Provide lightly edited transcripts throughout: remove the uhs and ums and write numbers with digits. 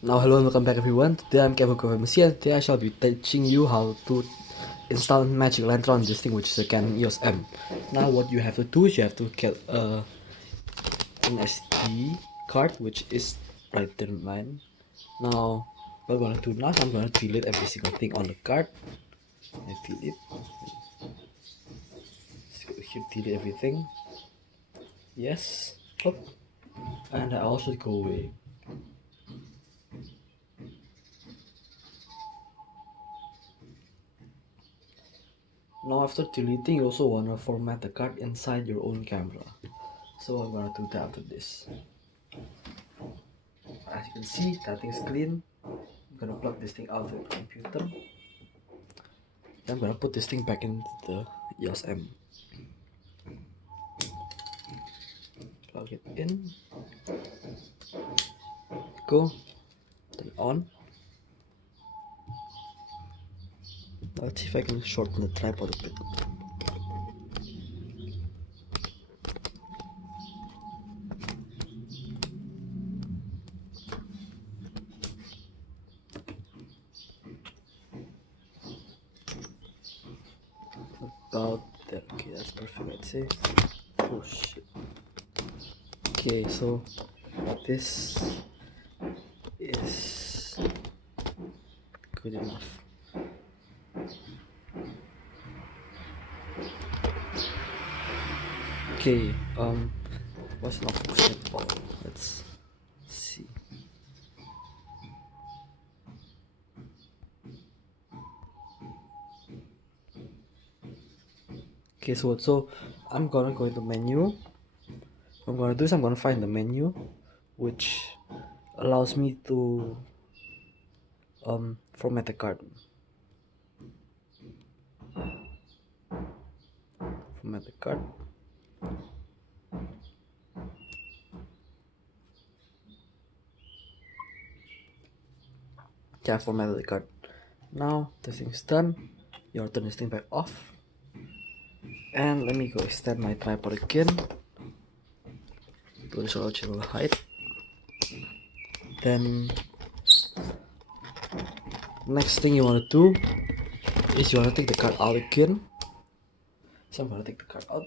Now hello and welcome back everyone. Today I'm Kevin Kovemasi and today I shall be teaching you how to install Magic Lantern on this thing, which is a Canon EOS-M. Now what you have to do is you have to get an SD card, which is right there in mine. Now what I'm gonna do now is I'm gonna delete every single thing on the card. I delete. Let's go here, delete everything. Yes. Hop. And I also go away. Now after deleting, you also wanna format the card inside your own camera. So I'm gonna do that after this. As you can see, that thing is clean. I'm gonna plug this thing out of the computer. Then I'm gonna put this thing back into the EOS-M. Plug it in. Go. Turn on. Let's see if I can shorten the tripod a bit. About there. Okay, that's perfect. I'd say. Oh shit. Okay, so this is good enough. Okay, what's not focusing at all? Let's see. Okay, so I'm gonna go into menu. What I'm gonna do is I'm gonna find the menu, which allows me to format the card. Format the card. Yeah, I formatted the card. Now this thing is done. You turn this thing back off. And let me go extend my tripod again. To the original height. Then next thing you wanna do is you wanna take the card out again. So I'm gonna take the card out.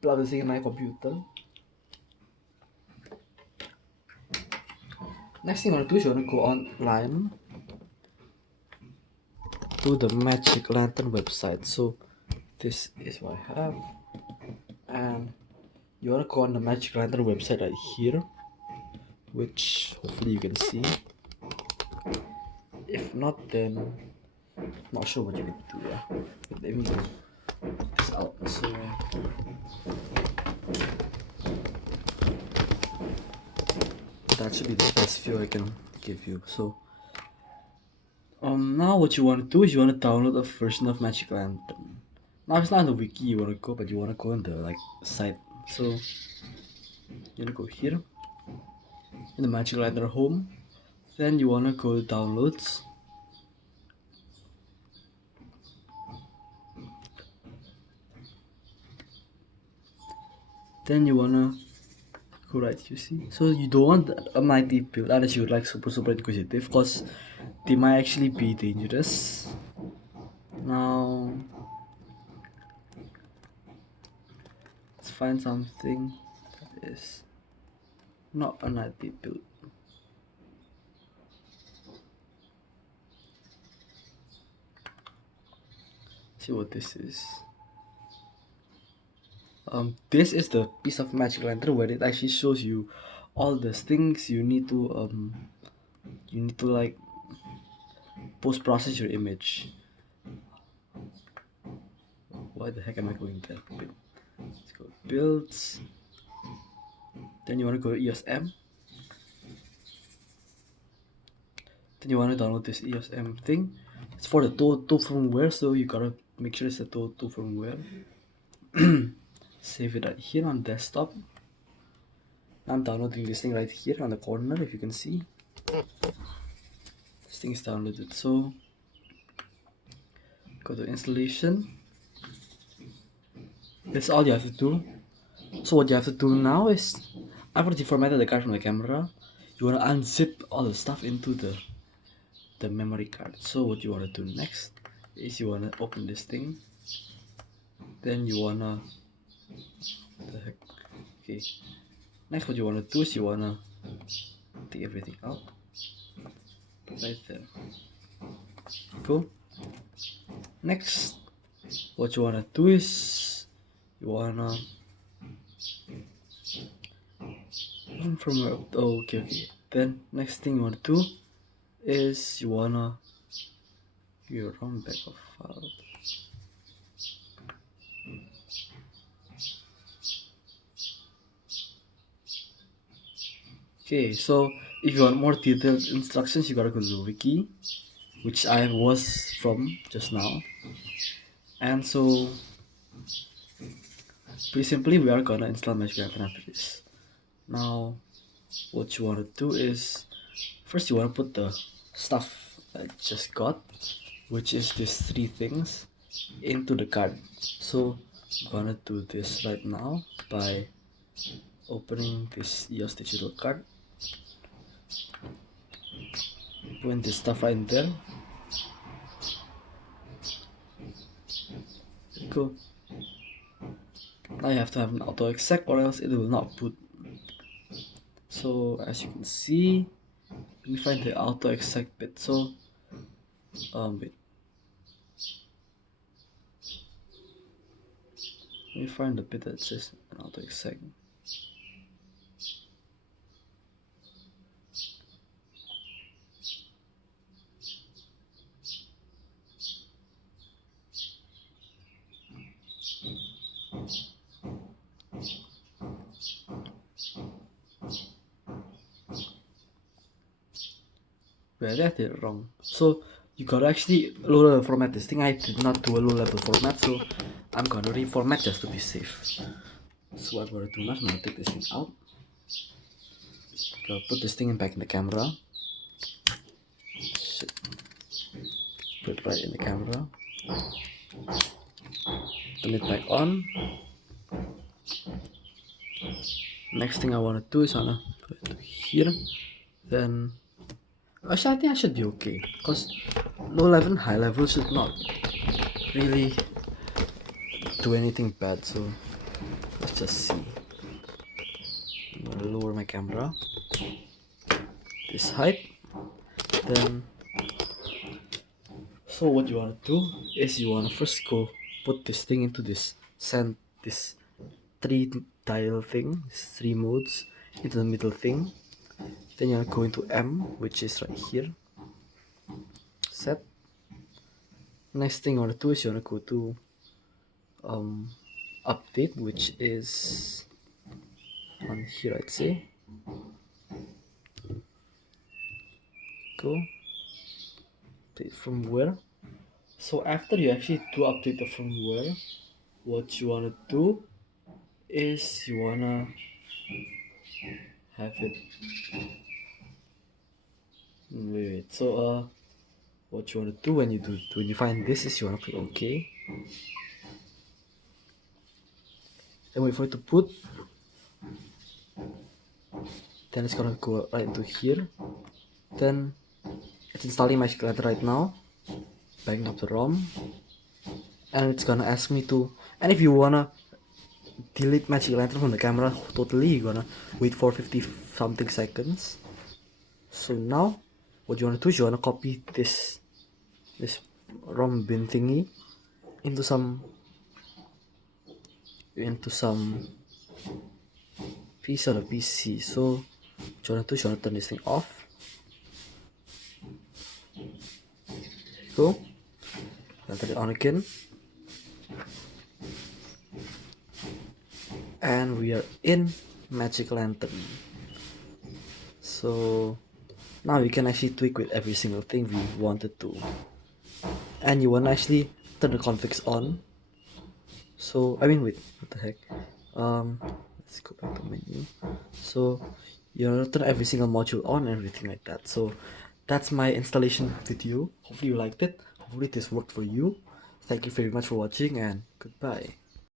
Plug this thing in my computer. Next thing you wanna do is you wanna go online to the Magic Lantern website. So this is what I have, and you wanna go on the Magic Lantern website right here, which hopefully you can see. If not, then not sure what you can do. Yeah, let me put this out. So that should be the best view I can give you. So now what you want to do is you want to download a version of Magic Lantern. Now it's not in the wiki you want to go, but you want to go in the site. So you want to go here in the Magic Lantern home. Then you want to go to downloads. Then you want to go right, you see. So you don't want a mighty build unless you would like super inquisitive, because they might actually be dangerous. Now let's find something that is not a mighty build. See what this is. This is the piece of Magic Lantern where it actually shows you all the things you need to like post process your image. Why the heck am I going there? Let's go builds. Then you want to go to EOS-M. Then you want to download this EOS-M thing. It's for the total firmware, so you gotta make sure it's the total firmware. Save it right here on desktop. I'm downloading this thing right here on the corner, if you can see. This thing is downloaded, so go to installation. That's all you have to do. So what you have to do now is, after you formatted the card from the camera, you wanna unzip all the stuff into the memory card. So what you wanna do next is you wanna open this thing, then you wanna, what the heck, okay. Next what you wanna do is you wanna take everything out, right there. Cool. Next, what you wanna do is you wanna run from where, oh, okay. Then next thing you wanna do is you wanna run back of file. Okay, so if you want more detailed instructions, you gotta go to the wiki, which I was from just now. And so pretty simply we are gonna install Magic Lantern after this. Now what you wanna do is first you wanna put the stuff I just got, which is these three things, into the card. So I'm gonna do this right now by opening this EOS digital card, putting this stuff right in there. Cool. Now you have to have an auto exec or else it will not put. So as you can see, let me find the auto exec bit. So wait, let me find the bit that says an auto exec. Wait, I did it wrong. So you gotta actually low level format this thing. I did not do a low level format, so I'm gonna reformat just to be safe. So what I'm gonna do now, I'm gonna take this thing out. Gonna put this thing back in the camera. Shit. Put it right in the camera. Turn it back on. Next thing I wanna do is I wanna put it here. Then actually I think I should be okay, because low level and high level should not really do anything bad. So let's just see. I'm gonna lower my camera this height. Then so what you wanna do is you wanna first go put this thing into this this 3 dial thing, this 3 modes, into the middle thing. Then you wanna go into M, which is right here. Set. Next thing you wanna do is you wanna go to update, which is on here, I'd say. Go update firmware. So after you actually do update the firmware, what you wanna do is you wanna have it. Wait. So what you wanna do when you find this is you wanna click OK. Then wait for it to put. Then it's gonna go right into here. Then it's installing Magic Lantern right now. Backing up the ROM. And it's gonna ask me to, and if you wanna delete Magic Lantern from the camera totally, you're gonna wait for 50 something seconds. So now what you wanna do is you wanna copy this ROM bin thingy into some piece of the PC. So what you wanna do is you wanna turn this thing off. Go. And turn it on again. And we are in Magic Lantern. So now we can actually tweak with every single thing we wanted to. And you wanna actually turn the configs on. So I mean, wait, what the heck? Let's go back to menu. So you wanna turn every single module on and everything like that. So that's my installation video. Hopefully you liked it. Hopefully this worked for you. Thank you very much for watching and goodbye.